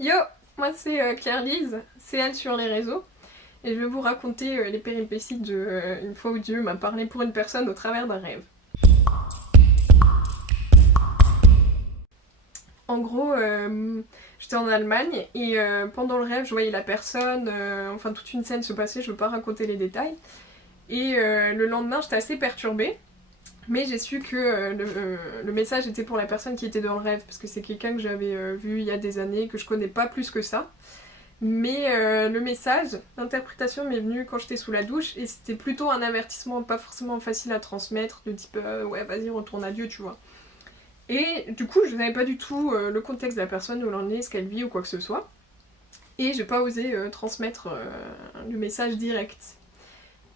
Yo, moi c'est Claire-Lise, c'est elle sur les réseaux, et je vais vous raconter les péripéties de une fois où Dieu m'a parlé pour une personne au travers d'un rêve. En gros, j'étais en Allemagne et pendant le rêve, je voyais la personne, enfin toute une scène se passer, je veux pas raconter les détails. Et le lendemain, j'étais assez perturbée, mais j'ai su que le message était pour la personne qui était dans le rêve, parce que c'est quelqu'un que j'avais vu il y a des années, que je connais pas plus que ça. Mais le message, l'interprétation m'est venue quand j'étais sous la douche et c'était plutôt un avertissement pas forcément facile à transmettre, de type ouais vas-y retourne à Dieu tu vois. Et du coup je n'avais pas du tout le contexte de la personne, où l'on est, ce qu'elle vit ou quoi que ce soit. Et j'ai pas osé transmettre le message direct.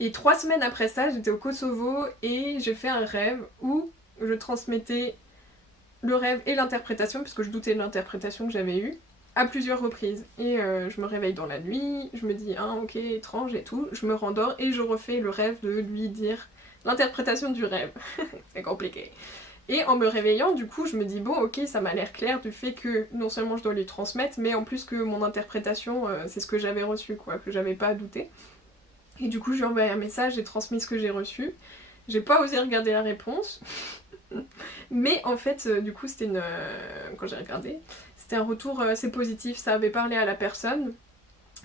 Et 3 semaines après ça, j'étais au Kosovo et j'ai fait un rêve où je transmettais le rêve et l'interprétation, puisque je doutais de l'interprétation que j'avais eue, à plusieurs reprises. Et je me réveille dans la nuit, je me dis ah ok étrange et tout, je me rendors et je refais le rêve de lui dire l'interprétation du rêve. C'est compliqué. Et en me réveillant, du coup, je me dis bon ok ça m'a l'air clair du fait que non seulement je dois lui transmettre, mais en plus que mon interprétation c'est ce que j'avais reçu quoi, que j'avais pas à douter. Et du coup j'ai envoyé un message, j'ai transmis ce que j'ai reçu. J'ai pas osé regarder la réponse. Mais en fait, du coup, c'était une. Quand j'ai regardé, c'était un retour assez positif. Ça avait parlé à la personne.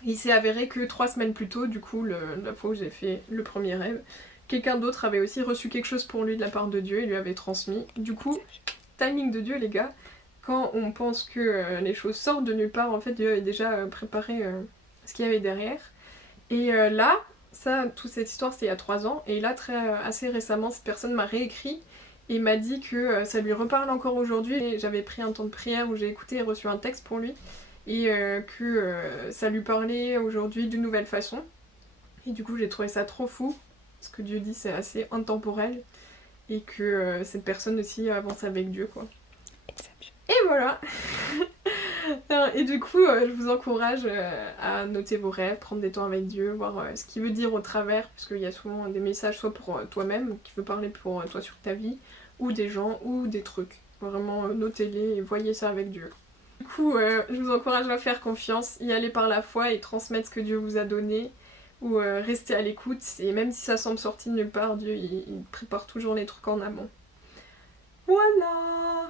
Il s'est avéré que 3 semaines plus tôt, du coup, la fois où j'ai fait le premier rêve, quelqu'un d'autre avait aussi reçu quelque chose pour lui de la part de Dieu et lui avait transmis. Du coup, timing de Dieu, les gars, quand on pense que les choses sortent de nulle part, en fait, Dieu avait déjà préparé ce qu'il y avait derrière. Et là, ça, toute cette histoire, c'était il y a 3 ans. Et là, assez récemment, cette personne m'a réécrit et m'a dit que ça lui reparle encore aujourd'hui. Et j'avais pris un temps de prière où j'ai écouté et reçu un texte pour lui. Et que ça lui parlait aujourd'hui d'une nouvelle façon. Et du coup, j'ai trouvé ça trop fou. Ce que Dieu dit, c'est assez intemporel. Et que cette personne aussi avance avec Dieu, quoi. Et voilà. Et du coup, je vous encourage à noter vos rêves, prendre des temps avec Dieu, voir ce qu'il veut dire au travers, puisqu'il y a souvent des messages soit pour toi-même, qui veut parler pour toi sur ta vie, ou des gens, ou des trucs. Vraiment, notez-les et voyez ça avec Dieu. Du coup, je vous encourage à faire confiance, y aller par la foi et transmettre ce que Dieu vous a donné, ou rester à l'écoute, et même si ça semble sorti de nulle part, Dieu, il prépare toujours les trucs en amont. Voilà.